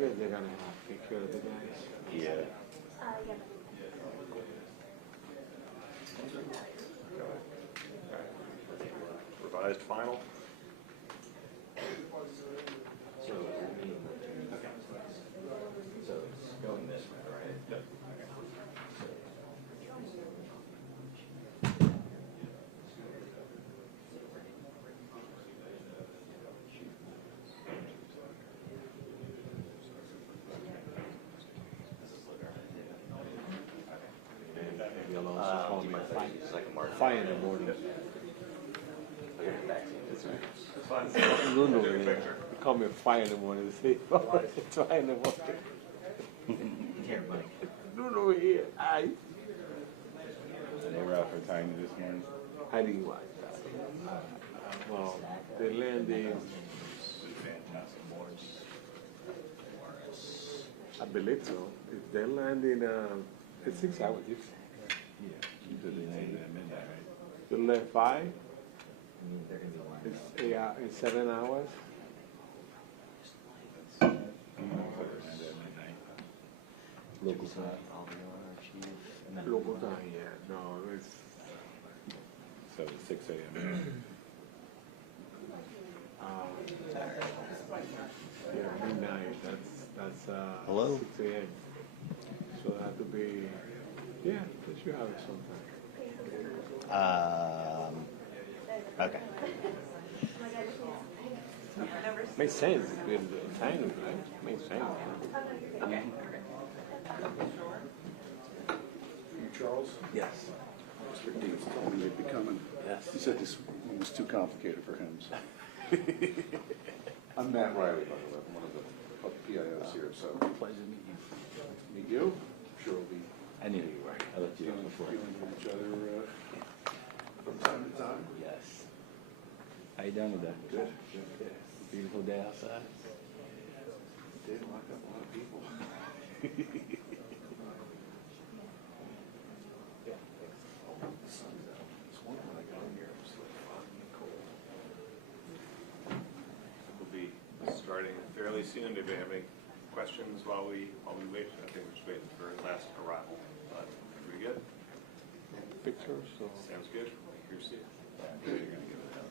guess they're gonna take care of the guys. Yeah. Revised final. So, so it's going this way, right? Yep. They'll also call me at Like 5 in the morning. Okay, back to you. That's right. No, no, they call me at 5 in the morning. They say, oh, it's 5 in the morning. Here, buddy. No, no, here. And they were out for time this morning. How do you watch? Well, they landed, I believe so. If they land in, it's 6 hours. Yeah. You said they landed at midnight, right? They land 5. They're gonna be one. It's 8 hours, it's 7 hours. So they landed at midnight. Local time. I'll be on our chief. And then Local time, yeah. No, it's, So it's 6 a.m. yeah, midnight. That's Hello? 6 a.m. So that have to be, yeah, they should have it sometime. Okay. Makes sense. It's good timing, right? Makes sense. You, Charles? Yes. Mr. Deeds told me you'd be coming. Yes. He said this one was too complicated for him, so. I'm Matt Riley, by the way. I'm one of the PIOs here, so. Pleasure to meet you. Meet you. Sure we'll be I knew you were. I looked you up before. dealing with each other from time to time. Yes. How you doing today? Good. Good. Beautiful day outside. Did lock up a lot of people. The sun's out. It's warm when I got in here. It was like foggy and cold. We'll be starting fairly soon. If you have any questions while we wait, I think we're just waiting for last arrival. But pretty good. Pictures, so. Sounds good. Here's you. You're gonna give it up.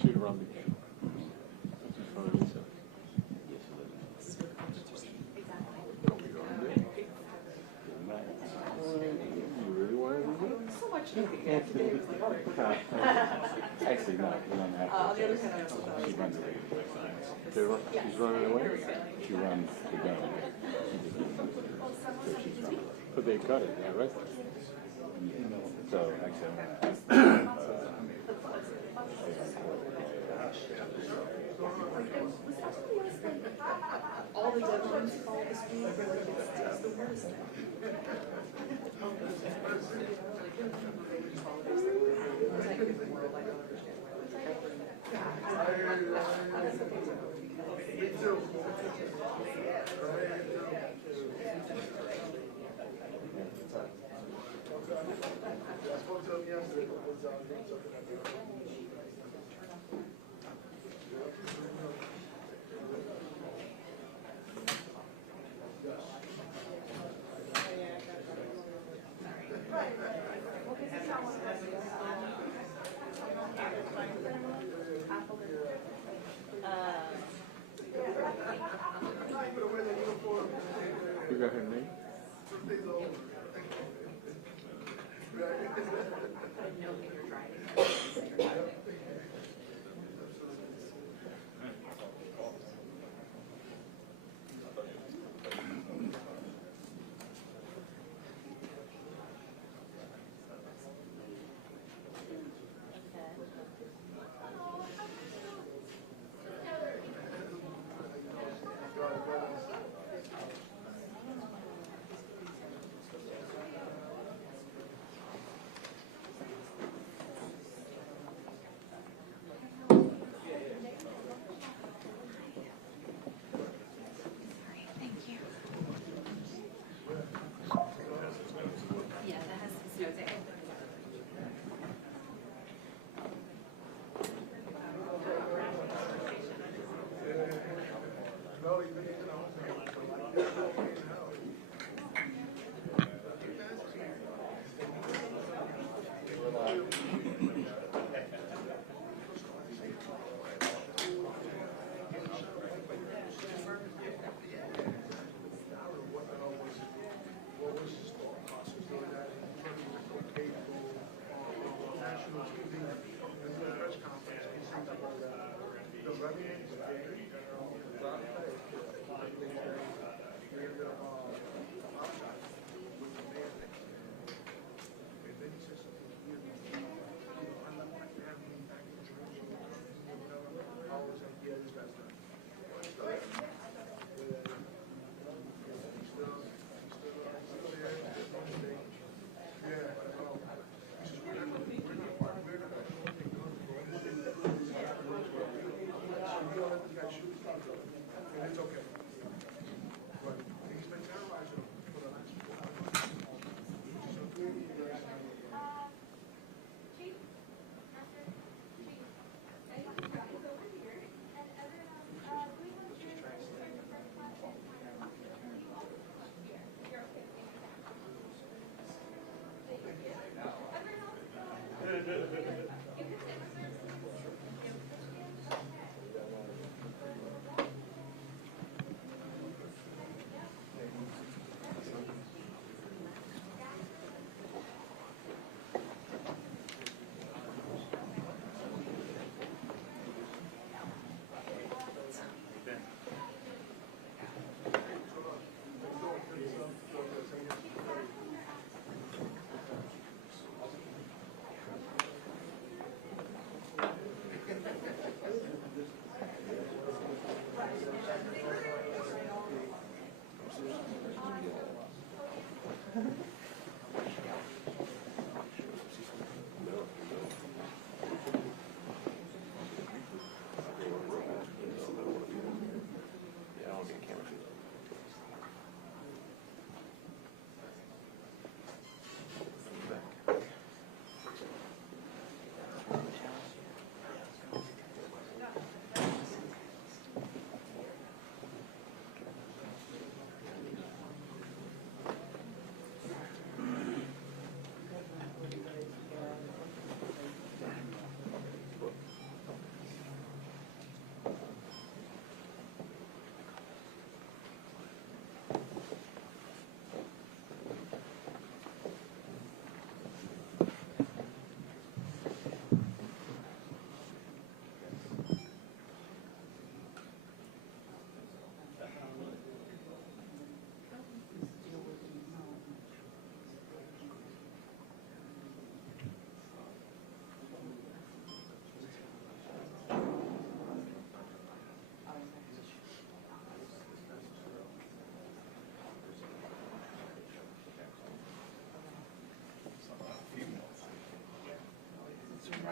Shoot around the camera. In front of yourself. You really want to do it? So much today. Actually, no. We don't have On to. the other side, I also She runs away with my signs. She's running away? She runs the gun. So she's running. But they cut it, they arrested her. So actually, I'm gonna ask all the other ones call this week, like it's the worst. You got her name?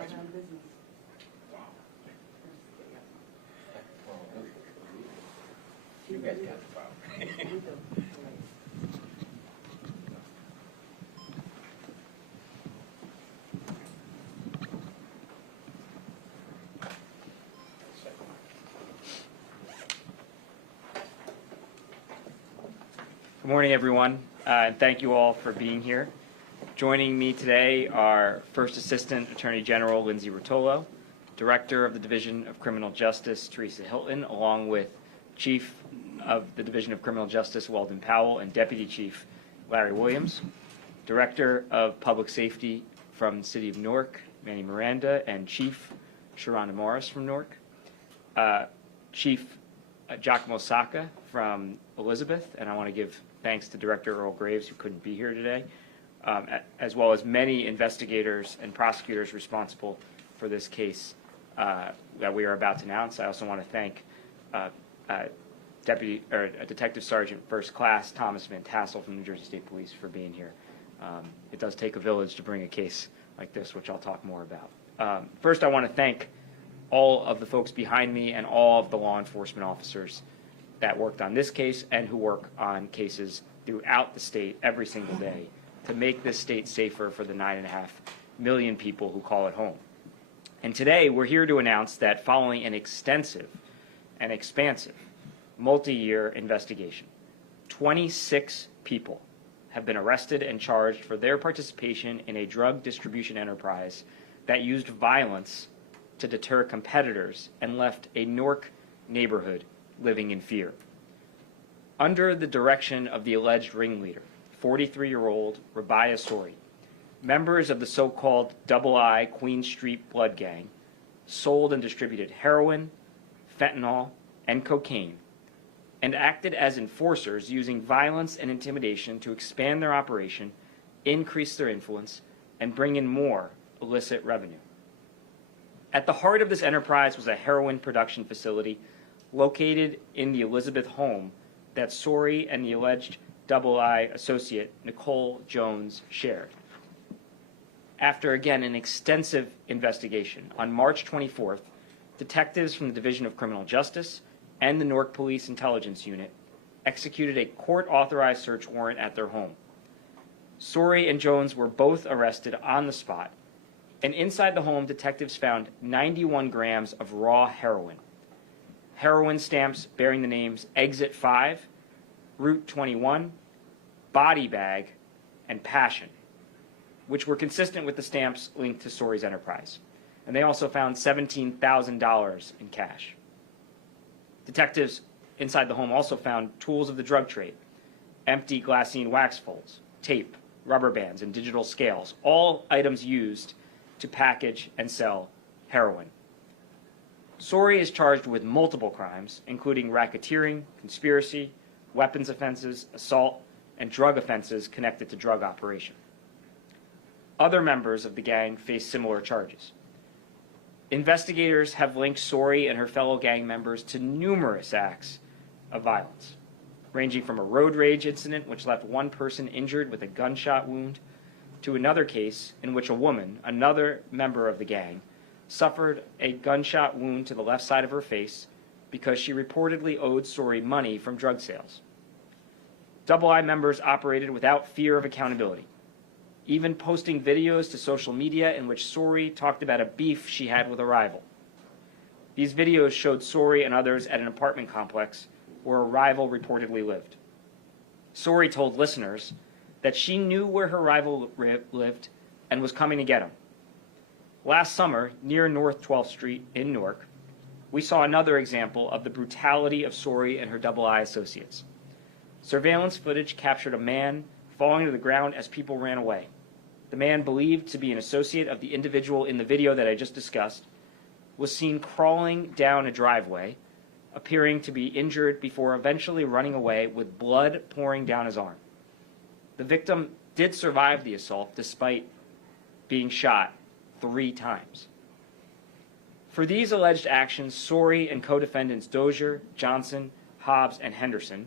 You guys got the problem. Good morning, everyone, and thank you all for being here. Joining me today are First Assistant Attorney General Lindsay Rotolo, Director of the Division of Criminal Justice Teresa Hilton, along with Chief of the Division of Criminal Justice Weldon Powell and Deputy Chief Larry Williams, Director of Public Safety from the City of Newark, Manny Miranda, and Chief Sharonda Morris from Newark, Chief Giacomo Sacca from Elizabeth, and I want to give thanks to Director Earl Graves, who couldn't be here today, as well as many investigators and prosecutors responsible for this case that we are about to announce. I also want to thank Detective Sergeant First Class Thomas Van Tassel from New Jersey State Police for being here. It does take a village to bring a case like this, which I'll talk more about. First, I want to thank all of the folks behind me and all of the law enforcement officers that worked on this case and who work on cases throughout the state every single day to make this state safer for the 9.5 million people who call it home. And today we're here to announce that following an extensive and expansive multi-year investigation, 26 people have been arrested and charged for their participation in a drug distribution enterprise that used violence to deter competitors and left a Newark neighborhood living in fear. Under the direction of the alleged ringleader, 43-year-old Rabia Sori, members of the so-called Double I Queen Street Blood Gang sold and distributed heroin, fentanyl, and cocaine, and acted as enforcers using violence and intimidation to expand their operation, increase their influence, and bring in more illicit revenue. At the heart of this enterprise was a heroin production facility located in the Elizabeth home that Sori and the alleged Double I associate Nicole Jones shared. After, again, an extensive investigation, on March 24th, detectives from the Division of Criminal Justice and the Newark Police Intelligence Unit executed a court-authorized search warrant at their home. Sori and Jones were both arrested on the spot, and inside the home, detectives found 91 grams of raw heroin, heroin stamps bearing the names Exit 5, Route 21, Body Bag, and Passion, which were consistent with the stamps linked to Sori's enterprise. And they also found $17,000 in cash. Detectives inside the home also found tools of the drug trade, empty glassine wax folds, tape, rubber bands, and digital scales, all items used to package and sell heroin. Sori is charged with multiple crimes, including racketeering, conspiracy, weapons offenses, assault, and drug offenses connected to drug operation. Other members of the gang face similar charges. Investigators have linked Sori and her fellow gang members to numerous acts of violence, ranging from a road rage incident which left one person injured with a gunshot wound, to another case in which a woman, another member of the gang, suffered a gunshot wound to the left side of her face because she reportedly owed Sori money from drug sales. Double I members operated without fear of accountability, even posting videos to social media in which Sori talked about a beef she had with a rival. These videos showed Sori and others at an apartment complex where a rival reportedly lived. Sori told listeners that she knew where her rival lived and was coming to get him. Last summer, near North 12th Street in Newark, we saw another example of the brutality of Sori and her Double I associates. Surveillance footage captured a man falling to the ground as people ran away. The man, believed to be an associate of the individual in the video that I just discussed, was seen crawling down a driveway, appearing to be injured before eventually running away with blood pouring down his arm. The victim did survive the assault despite being shot 3 times. For these alleged actions, Sori and co-defendants Dozier, Johnson, Hobbs, and Henderson,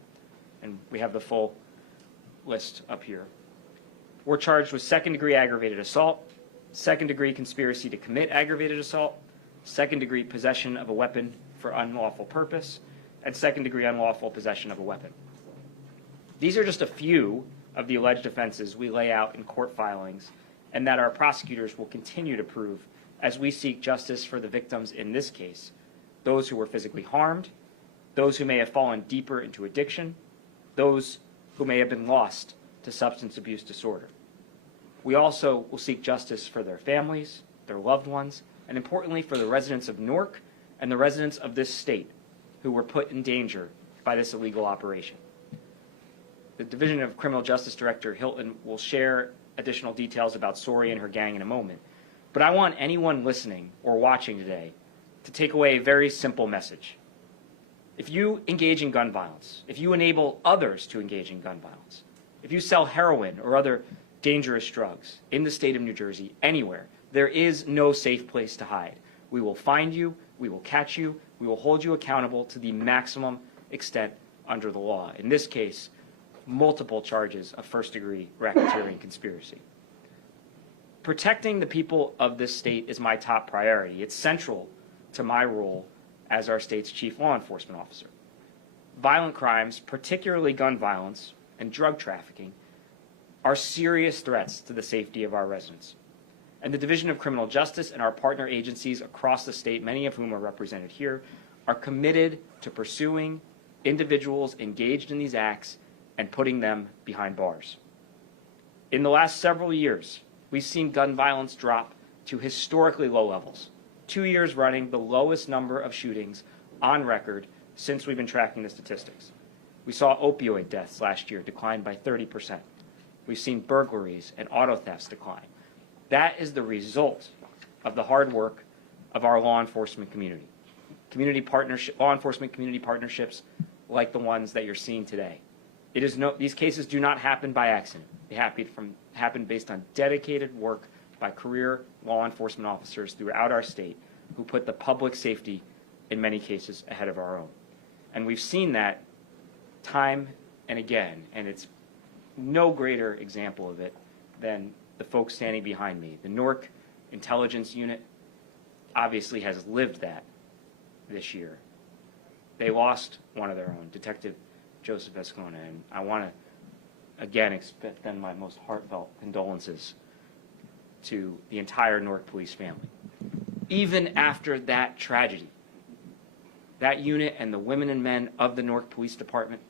and we have the full list up here, were charged with second-degree aggravated assault, second-degree conspiracy to commit aggravated assault, second-degree possession of a weapon for unlawful purpose, and second-degree unlawful possession of a weapon. These are just a few of the alleged offenses we lay out in court filings and that our prosecutors will continue to prove as we seek justice for the victims in this case, those who were physically harmed, those who may have fallen deeper into addiction, those who may have been lost to substance abuse disorder. We also will seek justice for their families, their loved ones, and importantly for the residents of Newark and the residents of this state who were put in danger by this illegal operation. The Division of Criminal Justice Director Hilton will share additional details about Sori and her gang in a moment, but I want anyone listening or watching today to take away a very simple message. If you engage in gun violence, if you enable others to engage in gun violence, if you sell heroin or other dangerous drugs in the state of New Jersey, anywhere, there is no safe place to hide. We will find you, we will catch you, we will hold you accountable to the maximum extent under the law. In this case, multiple charges of first-degree racketeering conspiracy. Protecting the people of this state is my top priority. It's central to my role as our state's chief law enforcement officer. Violent crimes, particularly gun violence and drug trafficking, are serious threats to the safety of our residents. And the Division of Criminal Justice and our partner agencies across the state, many of whom are represented here, are committed to pursuing individuals engaged in these acts and putting them behind bars. In the last several years, we've seen gun violence drop to historically low levels. 2 years running, the lowest number of shootings on record since we've been tracking the statistics. We saw opioid deaths last year decline by 30%. We've seen burglaries and auto thefts decline. That is the result of the hard work of our law enforcement community. Law enforcement community partnerships like the ones that you're seeing today. These cases do not happen by accident. They happen based on dedicated work by career law enforcement officers throughout our state who put the public safety, in many cases, ahead of our own. And we've seen that time and again, and it's no greater example of it than the folks standing behind me. The Newark Intelligence Unit obviously has lived that this year. They lost one of their own, Detective Joseph Escona, and I want to, again, extend my most heartfelt condolences to the entire Newark police family. Even after that tragedy, that unit and the women and men of the Newark Police Department,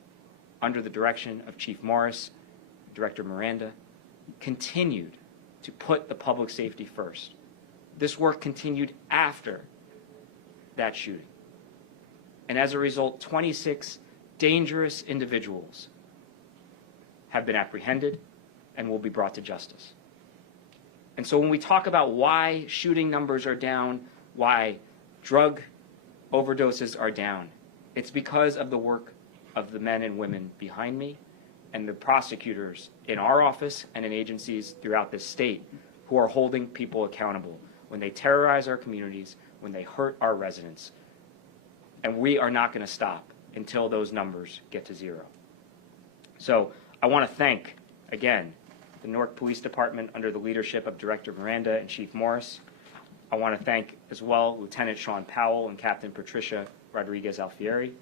under the direction of Chief Morris, Director Miranda, continued to put the public safety first. This work continued after that shooting. And as a result, 26 dangerous individuals have been apprehended and will be brought to justice. And so when we talk about why shooting numbers are down, why drug overdoses are down, it's because of the work of the men and women behind me and the prosecutors in our office and in agencies throughout this state who are holding people accountable when they terrorize our communities, when they hurt our residents. And we are not going to stop until those numbers get to zero. So I want to thank, again, the Newark Police Department under the leadership of Director Miranda and Chief Morris. I want to thank as well Lieutenant Sean Powell and Captain Patricia Rodriguez Alfieri.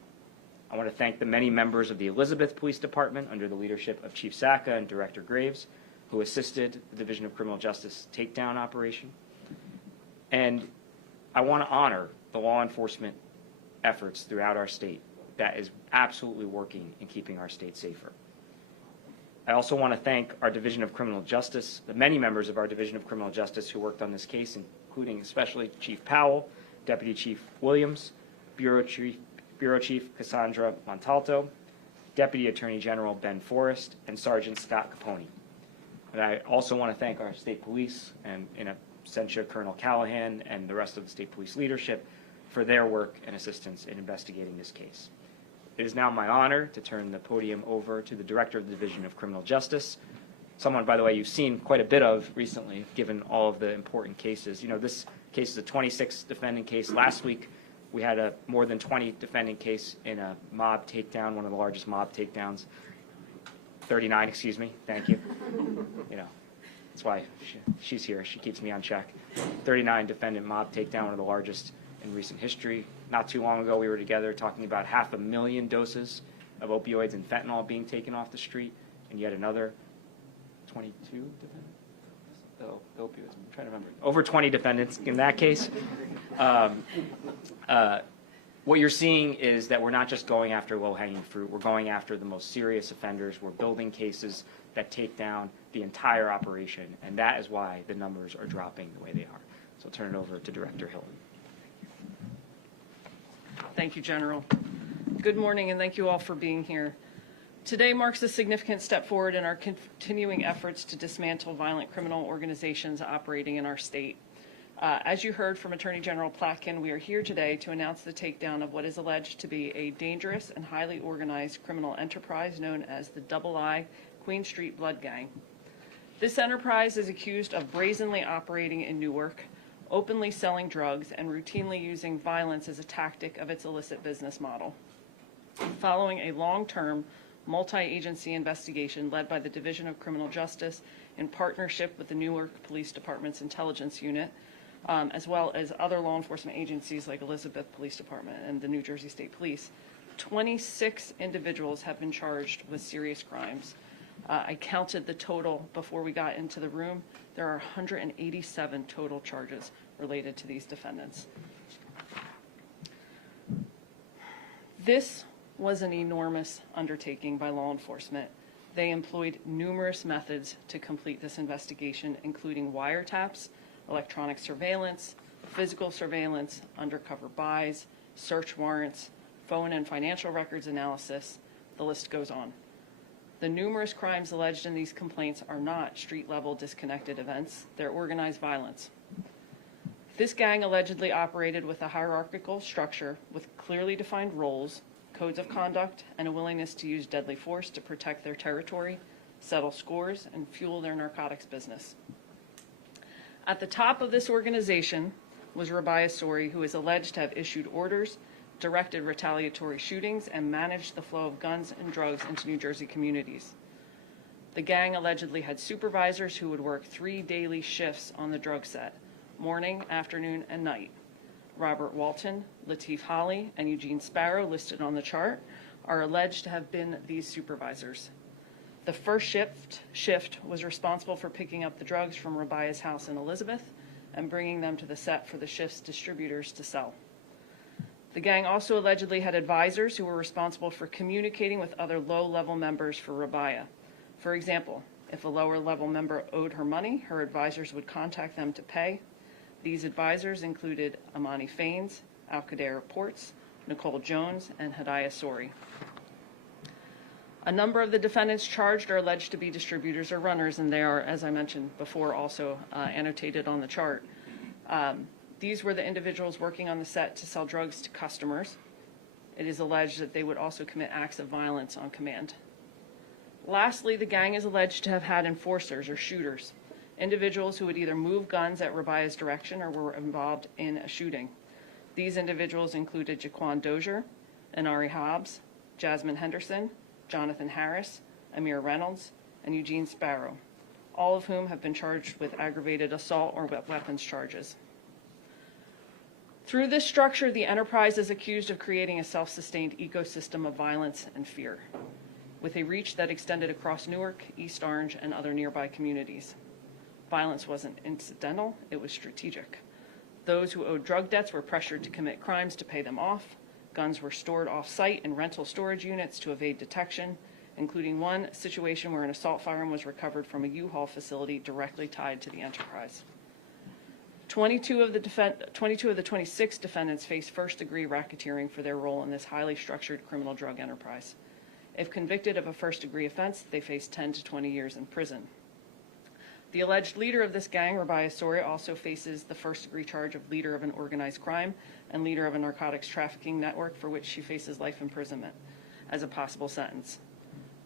I want to thank the many members of the Elizabeth Police Department under the leadership of Chief Sacca and Director Graves, who assisted the Division of Criminal Justice takedown operation. And I want to honor the law enforcement efforts throughout our state that is absolutely working in keeping our state safer. I also want to thank our Division of Criminal Justice, the many members of our Division of Criminal Justice who worked on this case, including especially Chief Powell, Deputy Chief Williams, Bureau Chief Cassandra Montalto, Deputy Attorney General Ben Forrest, and Sergeant Scott Capone. And I also want to thank our state police and, in absentia, Colonel Callahan and the rest of the state police leadership for their work and assistance in investigating this case. It is now my honor to turn the podium over to the Director of the Division of Criminal Justice, someone, by the way, you've seen quite a bit of recently, given all of the important cases. You know, this case is a 26 defendant case. Last week, we had a more than 20 defendant case in a mob takedown, one of the largest mob takedowns. 39, excuse me. Thank you. You know, That's why she's here. She keeps me on check. 39 defendant mob takedown, one of the largest in recent history. Not too long ago, we were together talking about 500,000 doses of opioids and fentanyl being taken off the street, and yet another 22 defendants? Oh, opioids. I'm trying to remember. Over 20 defendants in that case. What you're seeing is that we're not just going after low-hanging fruit. We're going after the most serious offenders. We're building cases that take down the entire operation, and that is why the numbers are dropping the way they are. So I'll turn it over to Director Hilton. Thank you, General. Good morning, and thank you all for being here. Today marks a significant step forward in our continuing efforts to dismantle violent criminal organizations operating in our state. As you heard from Attorney General Platkin, we are here today to announce the takedown of what is alleged to be a dangerous and highly organized criminal enterprise known as the Double I Queen Street Blood Gang. This enterprise is accused of brazenly operating in Newark, openly selling drugs, and routinely using violence as a tactic of its illicit business model. Following a long-term, multi-agency investigation led by the Division of Criminal Justice in partnership with the Newark Police Department's Intelligence Unit, as well as other law enforcement agencies like Elizabeth Police Department and the New Jersey State Police, 26 individuals have been charged with serious crimes. I counted the total before we got into the room. There are 187 total charges related to these defendants. This was an enormous undertaking by law enforcement. They employed numerous methods to complete this investigation, including wiretaps, electronic surveillance, physical surveillance, undercover buys, search warrants, phone and financial records analysis. The list goes on. The numerous crimes alleged in these complaints are not street-level disconnected events. They're organized violence. This gang allegedly operated with a hierarchical structure with clearly defined roles, codes of conduct, and a willingness to use deadly force to protect their territory, settle scores, and fuel their narcotics business. At the top of this organization was Rabia Sori, who is alleged to have issued orders, directed retaliatory shootings, and managed the flow of guns and drugs into New Jersey communities. The gang allegedly had supervisors who would work 3 daily shifts on the drug set, morning, afternoon, and night. Robert Walton, Lateef Holly, and Eugene Sparrow, listed on the chart, are alleged to have been these supervisors. The first shift was responsible for picking up the drugs from Rabia's house in Elizabeth and bringing them to the set for the shift's distributors to sell. The gang also allegedly had advisors who were responsible for communicating with other low-level members for Rabia. For example, if a lower-level member owed her money, her advisors would contact them to pay. These advisors included Amani Faines, Al-Qaeda Reports, Nicole Jones, and Hadaya Sori. A number of the defendants charged are alleged to be distributors or runners, and they are, as I mentioned before, also annotated on the chart. These were the individuals working on the set to sell drugs to customers. It is alleged that they would also commit acts of violence on command. Lastly, the gang is alleged to have had enforcers or shooters, individuals who would either move guns at Rabia's direction or were involved in a shooting. These individuals included Jaquan Dozier, Anari Hobbs, Jasmine Henderson, Jonathan Harris, Amir Reynolds, and Eugene Sparrow, all of whom have been charged with aggravated assault or weapons charges. Through this structure, the enterprise is accused of creating a self-sustained ecosystem of violence and fear, with a reach that extended across Newark, East Orange, and other nearby communities. Violence wasn't incidental, it was strategic. Those who owed drug debts were pressured to commit crimes to pay them off. Guns were stored off-site in rental storage units to evade detection, including one situation where an assault firearm was recovered from a U-Haul facility directly tied to the enterprise. 22 of the 26 defendants face first-degree racketeering for their role in this highly structured criminal drug enterprise. If convicted of a first-degree offense, they face 10 to 20 years in prison. The alleged leader of this gang, Rabia Sori, also faces the first-degree charge of leader of an organized crime and leader of a narcotics trafficking network, for which she faces life imprisonment as a possible sentence.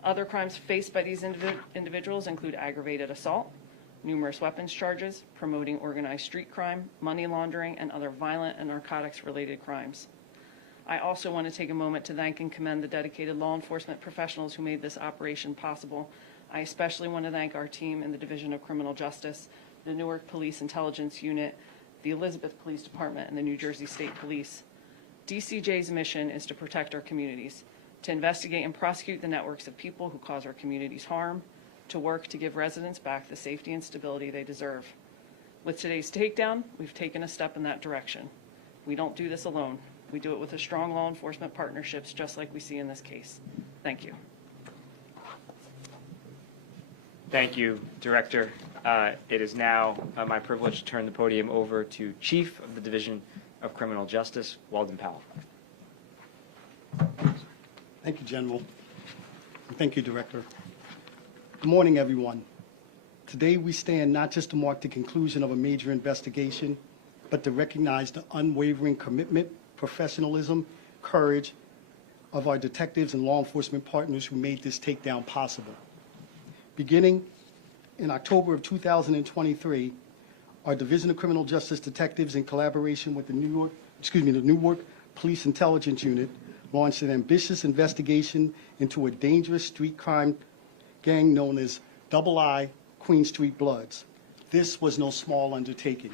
Other crimes faced by these individuals include aggravated assault, numerous weapons charges, promoting organized street crime, money laundering, and other violent and narcotics-related crimes. I also want to take a moment to thank and commend the dedicated law enforcement professionals who made this operation possible. I especially want to thank our team in the Division of Criminal Justice, the Newark Police Intelligence Unit, the Elizabeth Police Department, and the New Jersey State Police. DCJ's mission is to protect our communities, to investigate and prosecute the networks of people who cause our communities harm, to work to give residents back the safety and stability they deserve. With today's takedown, we've taken a step in that direction. We don't do this alone. We do it with a strong law enforcement partnerships, just like we see in this case. Thank you. Thank you, Director. It is now my privilege to turn the podium over to Chief of the Division of Criminal Justice, Walden Powell. Thank you, General. And thank you, Director. Good morning, everyone. Today we stand not just to mark the conclusion of a major investigation, but to recognize the unwavering commitment, professionalism, courage of our detectives and law enforcement partners who made this takedown possible. Beginning in October of 2023, our Division of Criminal Justice detectives, in collaboration with the Newark Police Intelligence Unit, launched an ambitious investigation into a dangerous street crime gang known as Double I Queen Street Bloods. This was no small undertaking.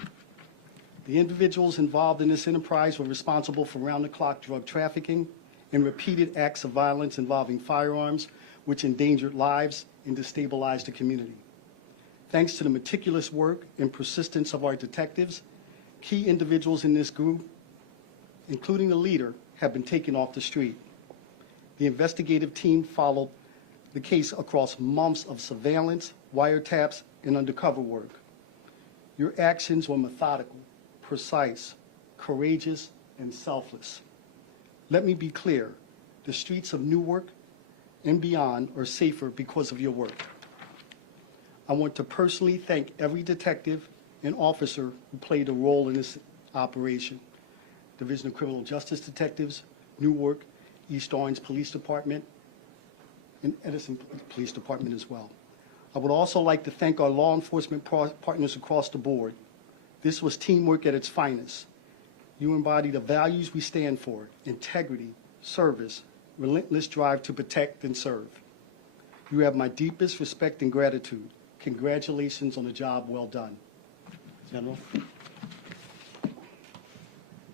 The individuals involved in this enterprise were responsible for round-the-clock drug trafficking and repeated acts of violence involving firearms, which endangered lives and destabilized the community. Thanks to the meticulous work and persistence of our detectives, key individuals in this group, including the leader, have been taken off the street. The investigative team followed the case across months of surveillance, wiretaps, and undercover work. Your actions were methodical, precise, courageous, and selfless. Let me be clear, the streets of Newark and beyond are safer because of your work. I want to personally thank every detective and officer who played a role in this operation. Division of Criminal Justice Detectives, Newark, East Orange Police Department, and Edison Police Department as well. I would also like to thank our law enforcement partners across the board. This was teamwork at its finest. You embody the values we stand for: integrity, service, relentless drive to protect and serve. You have my deepest respect and gratitude. Congratulations on a job well done. General.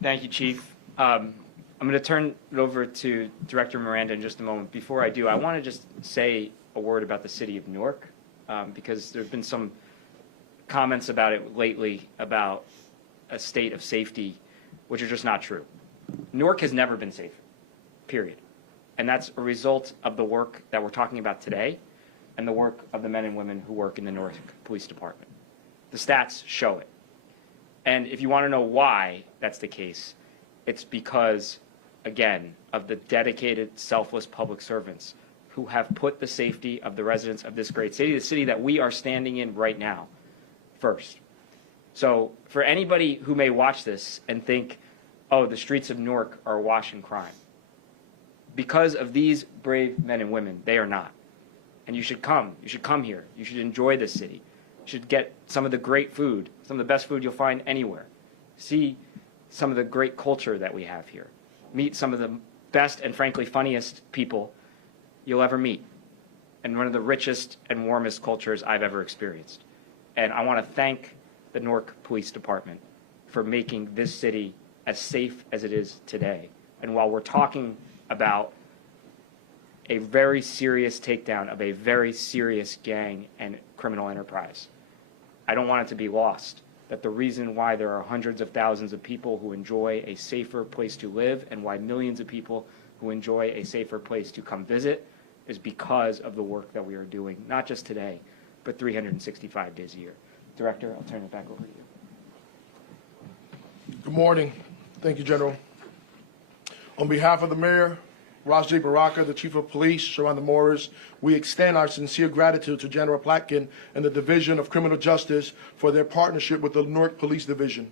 Thank you, Chief. I'm going to turn it over to Director Miranda in just a moment. Before I do, I want to just say a word about the city of Newark, because there's been some comments about it lately about a state of safety, which are just not true. Newark has never been safer, period. And that's a result of the work that we're talking about today and the work of the men and women who work in the Newark Police Department. The stats show it. And if you want to know why that's the case, it's because, again, of the dedicated, selfless public servants who have put the safety of the residents of this great city, the city that we are standing in right now, first. So for anybody who may watch this and think, oh, the streets of Newark are awash in crime, because of these brave men and women, they are not. And you should come. You should come here. You should enjoy this city. You should get some of the great food, some of the best food you'll find anywhere. See some of the great culture that we have here. Meet some of the best and frankly funniest people you'll ever meet, and one of the richest and warmest cultures I've ever experienced. And I want to thank the Newark Police Department for making this city as safe as it is today. And while we're talking about a very serious takedown of a very serious gang and criminal enterprise, I don't want it to be lost that the reason why there are hundreds of thousands of people who enjoy a safer place to live and why millions of people who enjoy a safer place to come visit is because of the work that we are doing, not just today, but 365 days a year. Director, I'll turn it back over to you. Good morning. Thank you, General. On behalf of the Mayor, Ras J. Baraka, the Chief of Police, Sharonda Morris, we extend our sincere gratitude to General Platkin and the Division of Criminal Justice for their partnership with the Newark Police Division.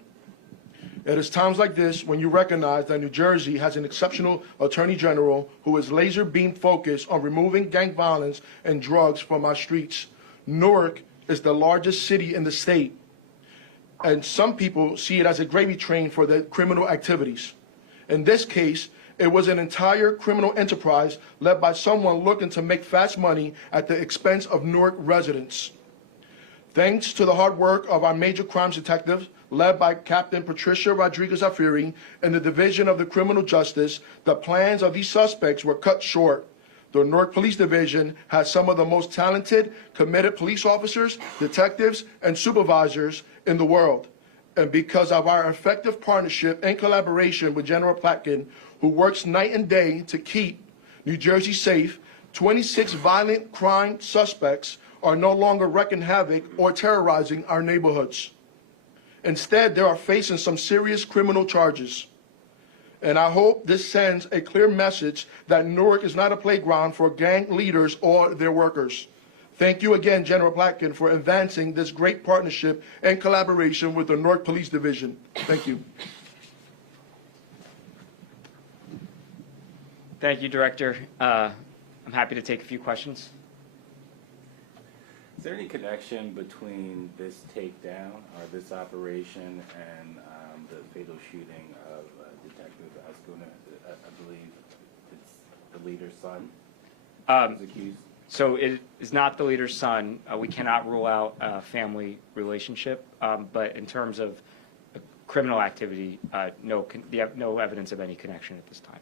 It is times like this when you recognize that New Jersey has an exceptional Attorney General who is laser beam focused on removing gang violence and drugs from our streets. Newark is the largest city in the state, and some people see it as a gravy train for the criminal activities. In this case, It was an entire criminal enterprise led by someone looking to make fast money at the expense of Newark residents. Thanks to the hard work of our major crimes detectives, led by Captain Patricia Rodriguez-Alfieri and the Division of the Criminal Justice, the plans of these suspects were cut short. The Newark Police Division has some of the most talented, committed police officers, detectives, and supervisors in the world. And because of our effective partnership and collaboration with General Platkin, who works night and day to keep New Jersey safe, 26 violent crime suspects are no longer wreaking havoc or terrorizing our neighborhoods. Instead, they are facing some serious criminal charges. And I hope this sends a clear message that Newark is not a playground for gang leaders or their workers. Thank you again, General Platkin, for advancing this great partnership and collaboration with the Newark Police Division. Thank you. Thank you, Director. I'm happy to take a few questions. Is there any connection between this takedown or this operation and the fatal shooting of Detective Ascuna? I believe it's the leader's son who's accused. So it is not the leader's son. We cannot rule out a family relationship, but in terms of criminal activity, no evidence of any connection at this time.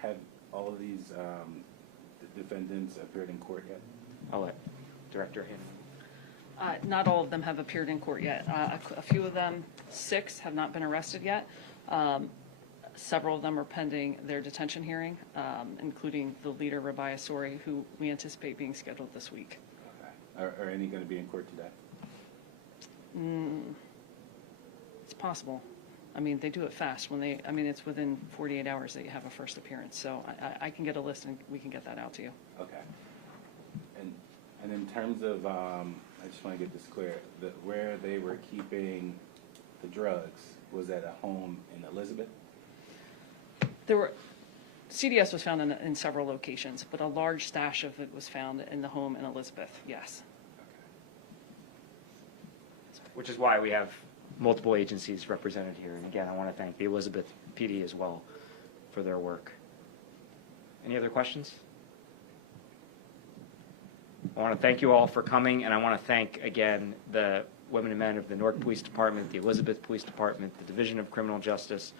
Have all of these defendants appeared in court yet? I'll let Director handle it. Not all of them have appeared in court yet. A few of them, 6, have not been arrested yet. Several of them are pending their detention hearing, including the leader, Rabbi Asori, who we anticipate being scheduled this week. Okay. Are any going to be in court today? It's possible. I mean, they do it fast. It's within 48 hours that you have a first appearance. So I can get a list and we can get that out to you. Okay. And in terms of, I just want to get this clear, where they were keeping the drugs, was at a home in Elizabeth? CDS was found in several locations, but a large stash of it was found in the home in Elizabeth, yes. Which is why we have multiple agencies represented here. And again, I want to thank the Elizabeth PD as well for their work. Any other questions? I want to thank you all for coming, and I want to thank, again, the women and men of the Newark Police Department, the Elizabeth Police Department, the Division of Criminal Justice,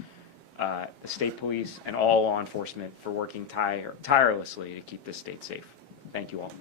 the state police, and all law enforcement for working tirelessly to keep this state safe. Thank you all.